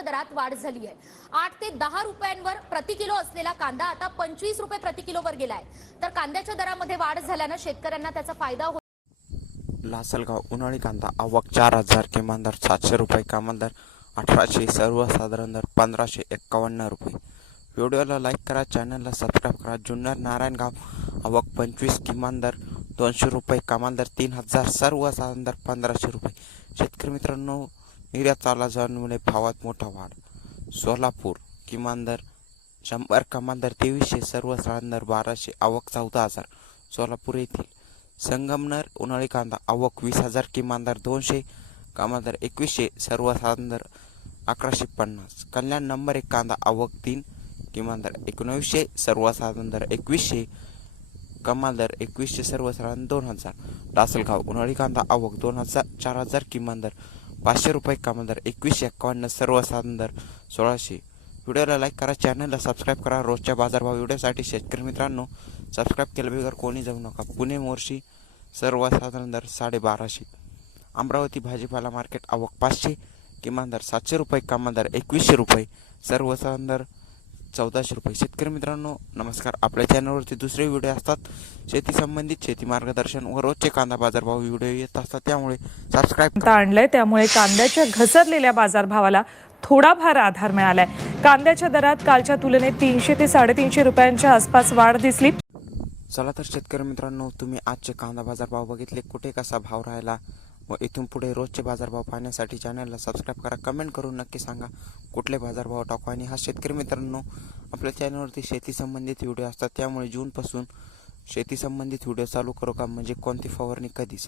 दरात वाढ झाली आहे. आठ ते दहा रुपयांवर प्रति किलो असलेला कांदा आता पंचवीस रुपये प्रति किलोवर गेलाय. तर कांद्याच्या दरामध्ये वाढ झाल्यानं शेतकऱ्यांना त्याचा फायदा होत लासलगाव उन्हाळी कांदा आवक चार हजार किमान दर सातशे रुपये किमान दर अठराशे सर्वसाधारण दर पंधराशे एक्कावन्न रुपये. व्हिडिओला लाईक करा चॅनलला सबस्क्राईब करा. जुन्नर नारायणगाव आवक पंचवीस किमान दर दोनशे रुपये कमाल दर तीन हजार सर्वसाधारण दर पंधराशे रुपये. शेतकरी मित्रांनो निर्यात चाला जाणमुळे भावात मोठा वाढ. सोलापूर किमान दर शंभर कमाल दर तेवीसशे सर्व दर बाराशे आवक चौदा हजार. सोलापूर येथील संगमनर उन्हाळी कांदा आवक वीस हजार किमान दर दोनशे कमाल दर एकवीसशे सर्व दर अकराशे पन्नास. कल्याण नंबर एक कांदा आवक तीन किमान दर सर्व सर्वसाधारण दर एकवीसशे कमाल दर एकवीसशे सर्वसाधारण दोन हजार. लासलगाव उन्हाळी कांदा आवक दोन हजार चार हजार किमान दर पाचशे रुपये कामदार एकवीसशे एकवीसशे एक्कावन्न साधन दर सोळाशे. व्हिडिओला लाईक करा चॅनलला सबस्क्राईब करा. रोजच्या बाजारभाव व्हिडिओसाठी शेतकरी मित्रांनो सबस्क्राईब केलं कोणी जाऊ नका. पुणे मोर्शी सर्वसाधारण दर साडेबाराशे अमरावती भाजीपाला मार्केट आवक पाचशे किमान दर सातशे रुपये कामदार एकवीसशे रुपये. सर्वसाधारण दर चौदाशे रुपये. शेतकरी मित्रांनो नमस्कार. आपल्या चॅनलवरती दुसरे व्हिडिओ असतात. शेती संबंधित शेती मार्गदर्शन व रोजचे कांदा बाजारभाव व्हिडिओ येत असतात. त्यामुळे सबस्क्राईब आणलंय त्यामुळे कांद्याच्या घसरलेल्या बाजारभावाला थोडाफार आधार मिळालाय. कांद्याच्या दरात कालच्या तुलनेत तीनशे ते साडेतीनशे रुपयांच्या आसपास वाढ दिसली. चला तर शेतकरी मित्रांनो तुम्ही आजचे कांदा बाजारभाव बघितले. कुठे कसा भाव राहिला? व इथून पुढे रोजचे बाजारभाव पाहण्यासाठी चॅनलला सबस्क्राईब करा. कमेंट करून नक्की सांगा कुठले बाजारभाव टाकू आणि हा शेतकरी मित्रांनो आपल्या चॅनलवरती शेती संबंधित व्हिडिओ असतात. त्यामुळे जूनपासून शेती संबंधित व्हिडिओ चालू करू का? म्हणजे कोणती फवारणी कधीच?